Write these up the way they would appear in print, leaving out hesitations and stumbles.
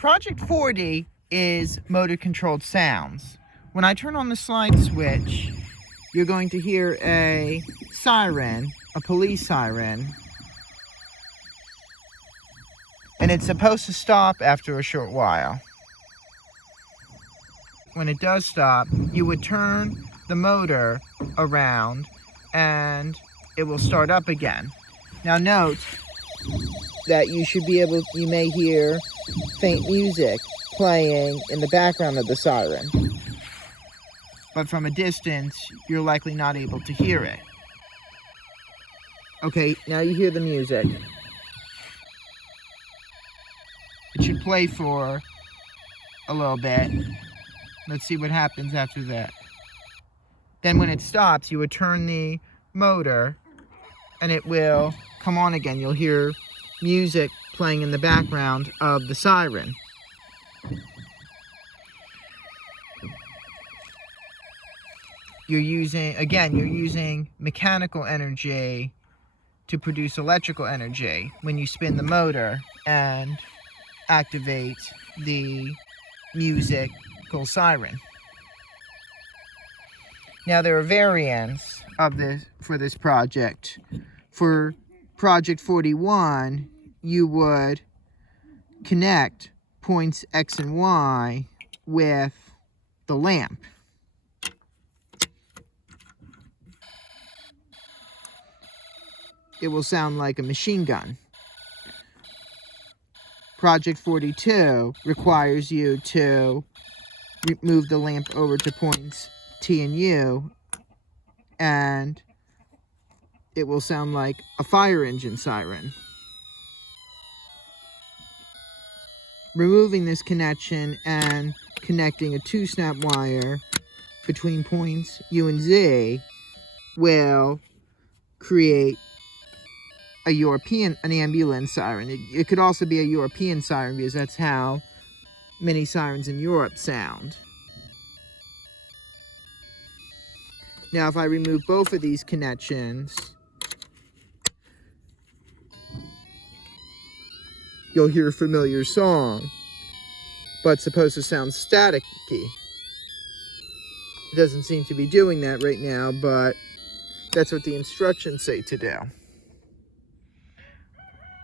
Project 40 is motor controlled sounds. When I turn on the slide switch, you're going to hear a siren, a police siren, and it's supposed to stop after a short while. When it does stop, you would turn the motor around and it will start up again. Now note that you may hear faint music playing in the background of the siren. But from a distance, you're likely not able to hear it. Okay, now you hear the music. It should play for a little bit. Let's see what happens after that. Then when it stops, you would turn the motor and it will come on again. You'll hear music playing in the background of the siren. You're using mechanical energy to produce electrical energy when you spin the motor and activate the musical siren. Now there are variants of this for this project. For Project 41, you would connect points X and Y with the lamp. It will sound like a machine gun. Project 42 requires you to move the lamp over to points T and U, and it will sound like a fire engine siren. Removing this connection and connecting a 2-snap wire between points U and Z will create an ambulance siren. It could also be a European siren because that's how many sirens in Europe sound. Now, if I remove both of these connections, you'll hear a familiar song, but it's supposed to sound staticky. It doesn't seem to be doing that right now, but that's what the instructions say to do.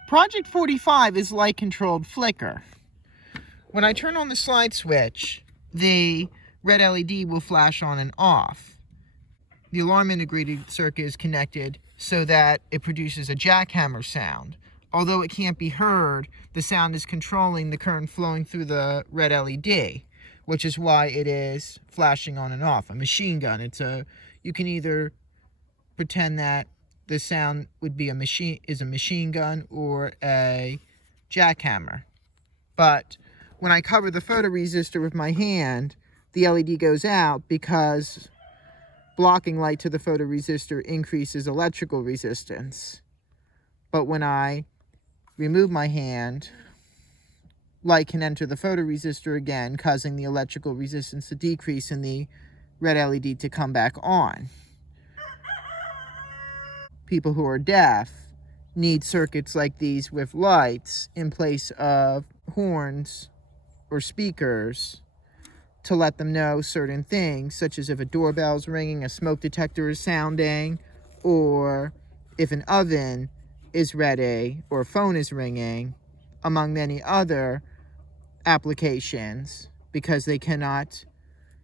Project 45 is light-controlled flicker. When I turn on the slide switch, the red LED will flash on and off. The alarm integrated circuit is connected so that it produces a jackhammer sound. Although it can't be heard, the sound is controlling the current flowing through the red LED, which is why it is flashing on and off. A machine gun. You can either pretend that the sound would be a machine gun or a jackhammer. But when I cover the photoresistor with my hand, the LED goes out because blocking light to the photoresistor increases electrical resistance. But when I remove my hand, light can enter the photoresistor again, causing the electrical resistance to decrease and the red LED to come back on. People who are deaf need circuits like these with lights in place of horns or speakers to let them know certain things, such as if a doorbell is ringing, a smoke detector is sounding, or if an oven is ready or a phone is ringing, among many other applications, because they cannot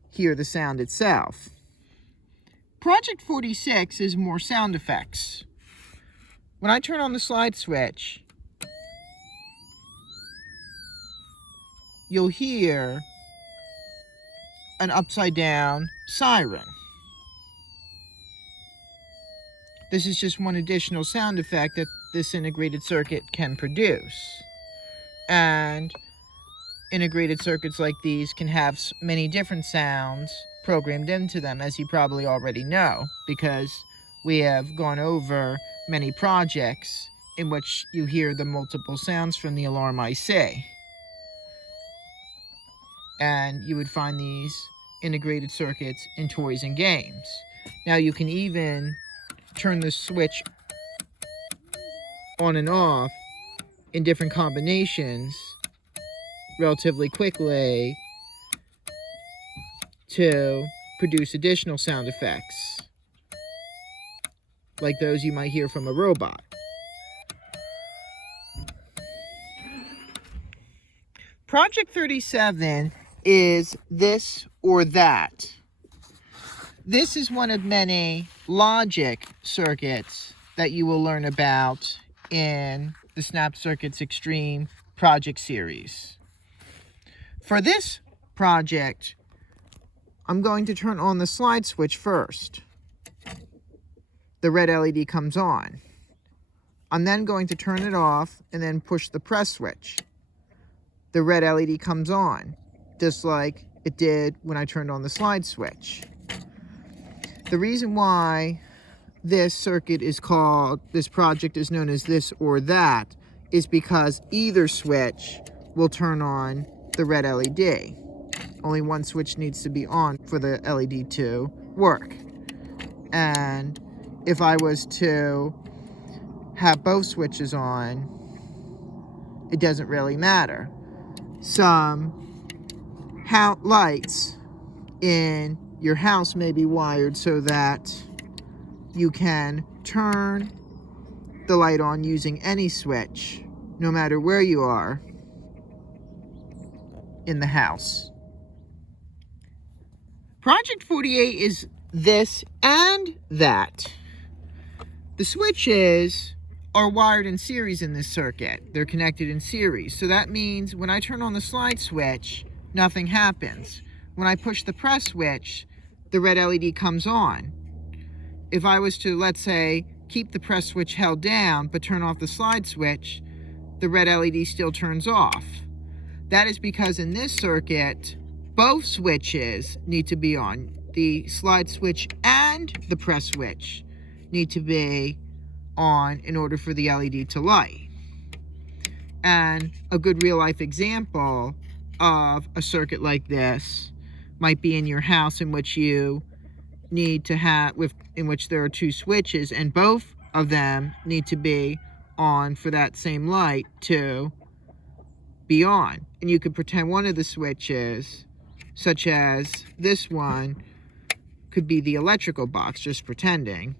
hear the sound itself. Project 46 is more sound effects. When I turn on the slide switch, you'll hear an upside down siren. This is just one additional sound effect that this integrated circuit can produce. And integrated circuits like these can have many different sounds programmed into them, as you probably already know, because we have gone over many projects in which you hear the multiple sounds from the alarm IC. And you would find these integrated circuits in toys and games. Now you can even turn the switch on and off in different combinations relatively quickly to produce additional sound effects, like those you might hear from a robot. Project 37 is this or that. This is one of many logic circuits that you will learn about in the Snap Circuits Extreme project series. For this project, I'm going to turn on the slide switch first. The red LED comes on. I'm then going to turn it off and then push the press switch. The red LED comes on, just like it did when I turned on the slide switch. The reason why this circuit is called, this project is known as this or that, is because either switch will turn on the red LED. Only one switch needs to be on for the LED to work. And if I was to have both switches on, it doesn't really matter. Some lights in your house may be wired so that you can turn the light on using any switch, no matter where you are in the house. Project 48 is this and that. The switches are wired in series in this circuit. They're connected in series. So that means when I turn on the slide switch, nothing happens. When I push the press switch, the red LED comes on. If I was to, let's say, keep the press switch held down but turn off the slide switch, the red LED still turns off. That is because in this circuit, both switches need to be on. The slide switch and the press switch need to be on in order for the LED to light. And a good real-life example of a circuit like this might be in your house, in which you need to have, in which there are two switches and both of them need to be on for that same light to be on. And you could pretend one of the switches, such as this one, could be the electrical box, just pretending,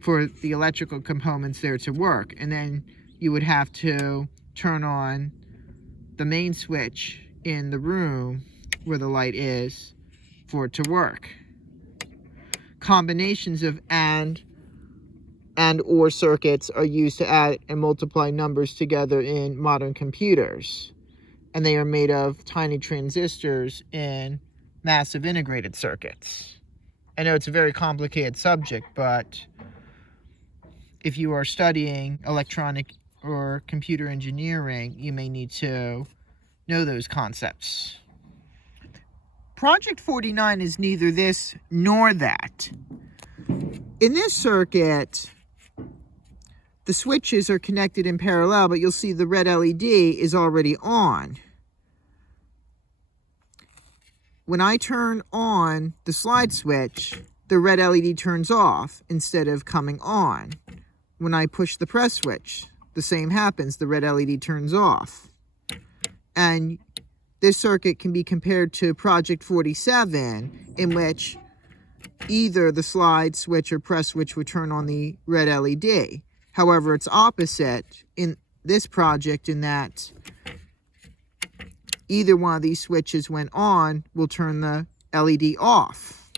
for the electrical components there to work. And then you would have to turn on the main switch in the room where the light is for it to work. Combinations of and or circuits are used to add and multiply numbers together in modern computers. And they are made of tiny transistors in massive integrated circuits. I know it's a very complicated subject, but if you are studying electronic or computer engineering, you may need to know those concepts. Project 49 is neither this nor that. In this circuit, the switches are connected in parallel, but you'll see the red LED is already on. When I turn on the slide switch, the red LED turns off instead of coming on. When I push the press switch, the same happens. The red LED turns off. And this circuit can be compared to Project 47, in which either the slide switch or press switch would turn on the red LED. However, it's opposite in this project in that either one of these switches, when on, will turn the LED off.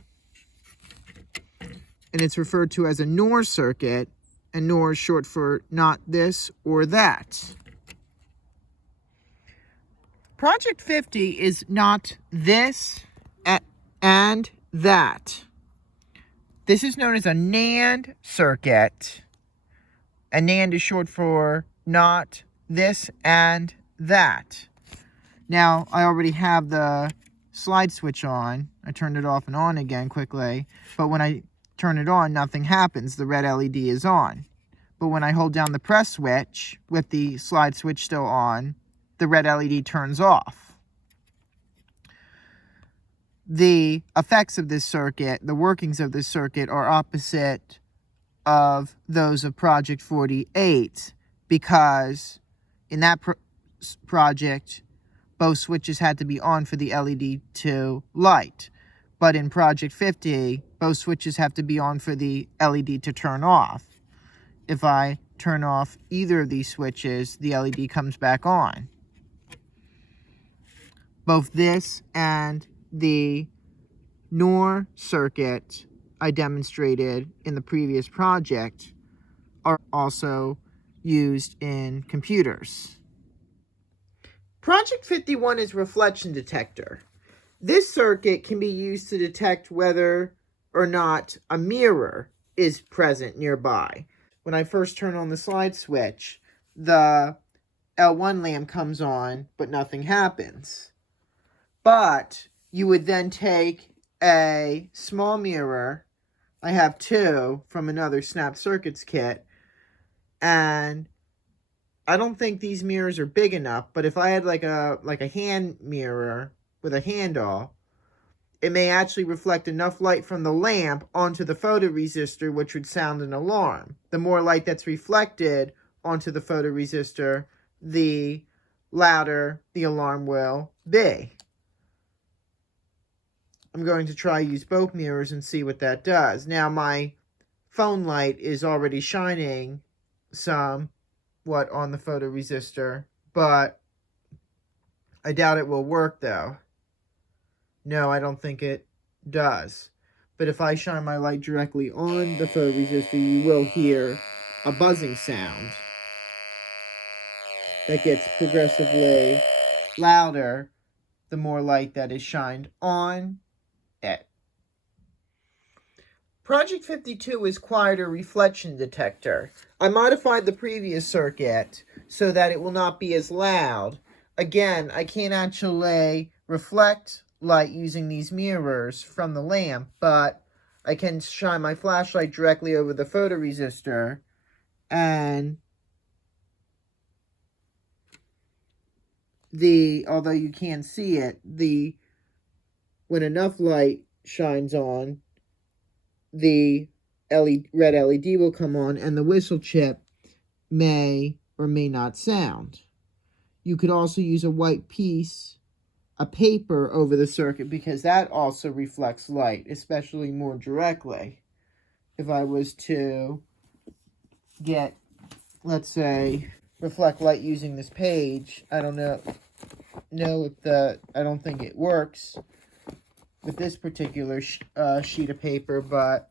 And it's referred to as a NOR circuit, and NOR is short for not this or that. Project 50 is not this and that. This is known as a NAND circuit. And NAND is short for not this and that. Now, I already have the slide switch on. I turned it off and on again quickly. But when I turn it on, nothing happens. The red LED is on. But when I hold down the press switch with the slide switch still on, the red LED turns off. The effects of this circuit, the workings of this circuit, are opposite of those of Project 48, because in that project, both switches had to be on for the LED to light. But in Project 50, both switches have to be on for the LED to turn off. If I turn off either of these switches, the LED comes back on. Both this and the NOR circuit I demonstrated in the previous project are also used in computers. Project 51 is reflection detector. This circuit can be used to detect whether or not a mirror is present nearby. When I first turn on the slide switch, the L1 lamp comes on, but nothing happens. But you would then take a small mirror, I have two from another Snap Circuits kit, and I don't think these mirrors are big enough, but if I had like a hand mirror with a handle, it may actually reflect enough light from the lamp onto the photoresistor, which would sound an alarm. The more light that's reflected onto the photoresistor, the louder the alarm will be. I'm going to try use both mirrors and see what that does. Now my phone light is already shining somewhat on the photoresistor, but I doubt it will work though. No, I don't think it does. But if I shine my light directly on the photoresistor, you will hear a buzzing sound that gets progressively louder the more light that is shined on it. Project 52 is quieter reflection detector. I modified the previous circuit so that it will not be as loud. Again, I can't actually reflect light using these mirrors from the lamp, but I can shine my flashlight directly over the photoresistor, and although you can't see it, when enough light shines on, the red LED will come on and the whistle chip may or may not sound. You could also use a white piece of paper over the circuit because that also reflects light, especially more directly. If I was to get, let's say, reflect light using this page, I don't know if I don't think it works with this particular sheet of paper, but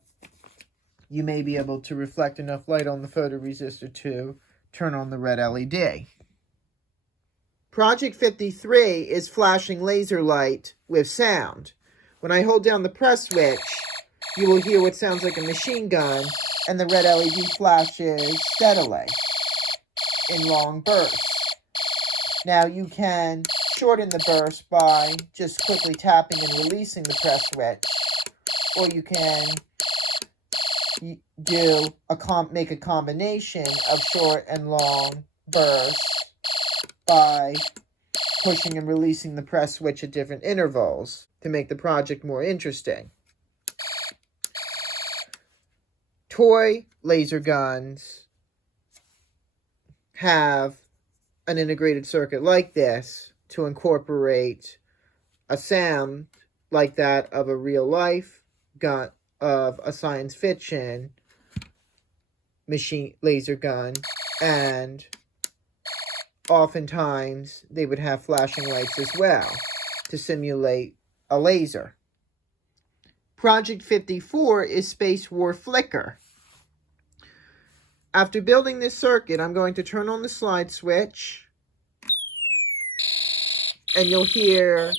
you may be able to reflect enough light on the photoresistor to turn on the red LED. Project 53 is flashing laser light with sound. When I hold down the press switch, you will hear what sounds like a machine gun, and the red LED flashes steadily in long bursts. Now you can shorten the burst by just quickly tapping and releasing the press switch, or you can make a combination of short and long bursts by pushing and releasing the press switch at different intervals to make the project more interesting. Toy laser guns have an integrated circuit like this to incorporate a sound like that of a real life gun, of a science fiction machine laser gun, and oftentimes they would have flashing lights as well to simulate a laser. Project 54 is Space War Flicker. After building this circuit, I'm going to turn on the slide switch, and you'll hear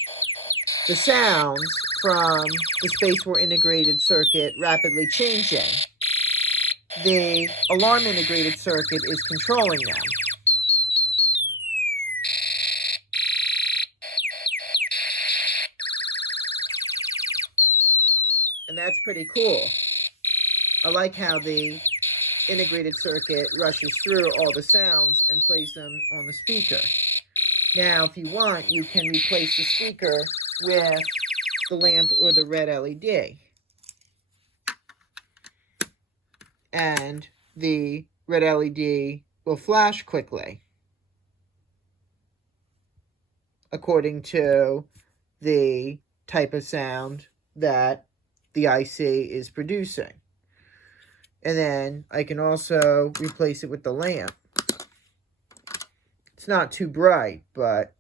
the sounds from the Space War integrated circuit rapidly changing. The alarm integrated circuit is controlling them. And that's pretty cool. I like how the integrated circuit rushes through all the sounds and plays them on the speaker. Now, if you want, you can replace the speaker with the lamp or the red LED. And the red LED will flash quickly. according to the type of sound that the IC is producing. And then I can also replace it with the lamp. It's not too bright, but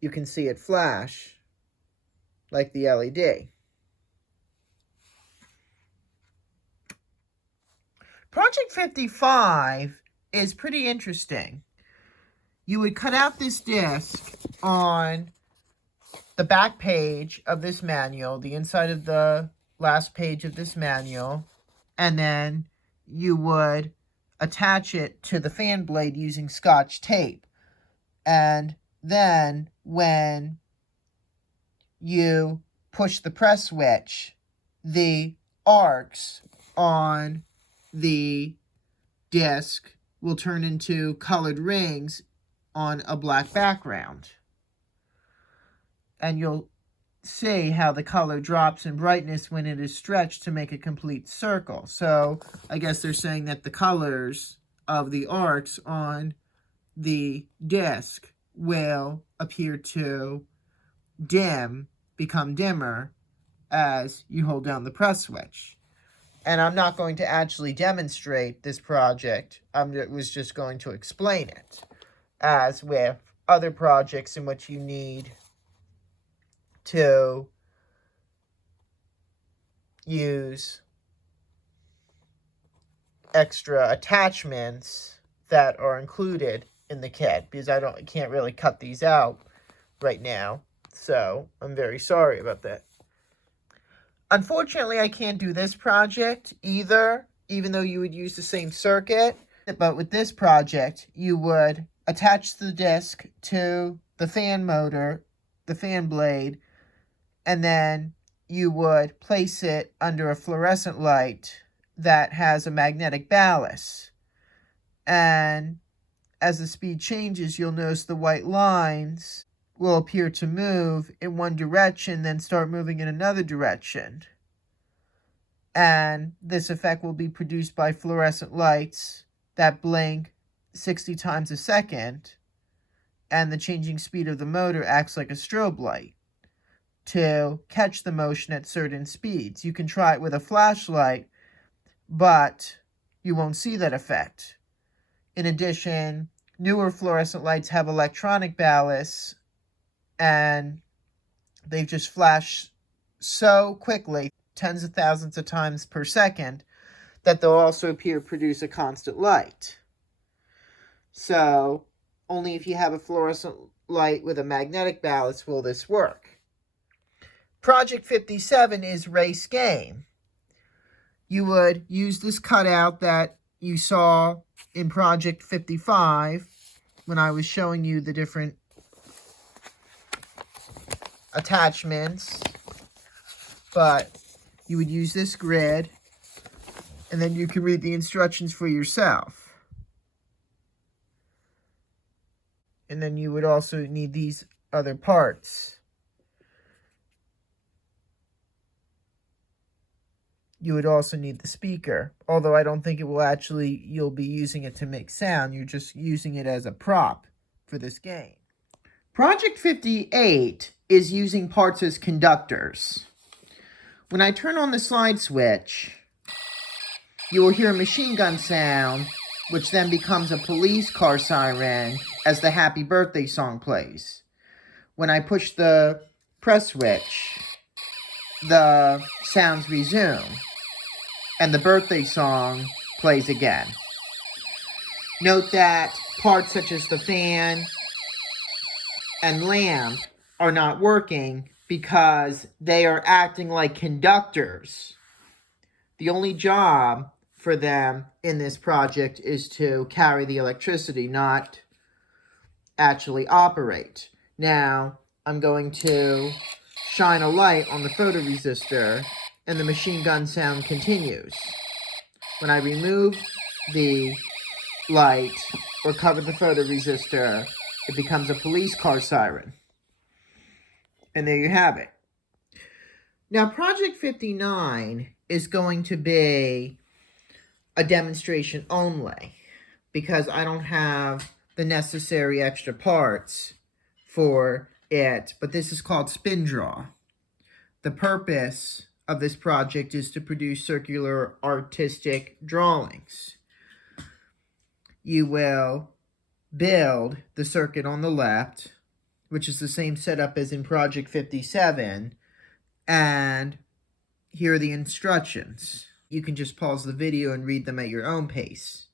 you can see it flash like the LED. Project 55 is pretty interesting. You would cut out this disc on the back page of this manual, the inside of the last page of this manual, and then you would attach it to the fan blade using Scotch tape. And then when you push the press switch, the arcs on the disc will turn into colored rings on a black background. And you'll see how the color drops in brightness when it is stretched to make a complete circle. So I guess they're saying that the colors of the arcs on the disc will appear to become dimmer as you hold down the press switch. And I'm not going to actually demonstrate this project. I was just going to explain it, as with other projects in which you need to use extra attachments that are included in the kit, because I can't really cut these out right now, so I'm very sorry about that. Unfortunately, I can't do this project either, even though you would use the same circuit. But with this project, you would attach the disc to the fan motor, the fan blade, and then you would place it under a fluorescent light that has a magnetic ballast. And as the speed changes, you'll notice the white lines will appear to move in one direction, then start moving in another direction. And this effect will be produced by fluorescent lights that blink 60 times a second, and the changing speed of the motor acts like a strobe light to catch the motion at certain speeds. You can try it with a flashlight, but you won't see that effect. In addition, newer fluorescent lights have electronic ballasts, and they just flash so quickly, tens of thousands of times per second, that they'll also appear to produce a constant light. So, only if you have a fluorescent light with a magnetic ballast will this work. Project 57 is race game. You would use this cutout that you saw in Project 55 when I was showing you the different attachments, but you would use this grid, and then you can read the instructions for yourself. And then you would also need these other parts. You would also need the speaker, although I don't think it will actually, you'll be using it to make sound. You're just using it as a prop for this game. Project 58 is using parts as conductors. When I turn on the slide switch, you will hear a machine gun sound, which then becomes a police car siren as the Happy Birthday song plays. When I push the press switch, the sounds resume, and the birthday song plays again. Note that parts such as the fan and lamp are not working because they are acting like conductors. The only job for them in this project is to carry the electricity, not actually operate. Now, I'm going to shine a light on the photoresistor, and the machine gun sound continues. When I remove the light or cover the photoresistor, it becomes a police car siren. And there you have it. Now, Project 59 is going to be a demonstration only, because I don't have the necessary extra parts for it, but this is called spin draw. The purpose of this project is to produce circular artistic drawings. You will build the circuit on the left, which is the same setup as in Project 57, and here are the instructions. You can just pause the video and read them at your own pace.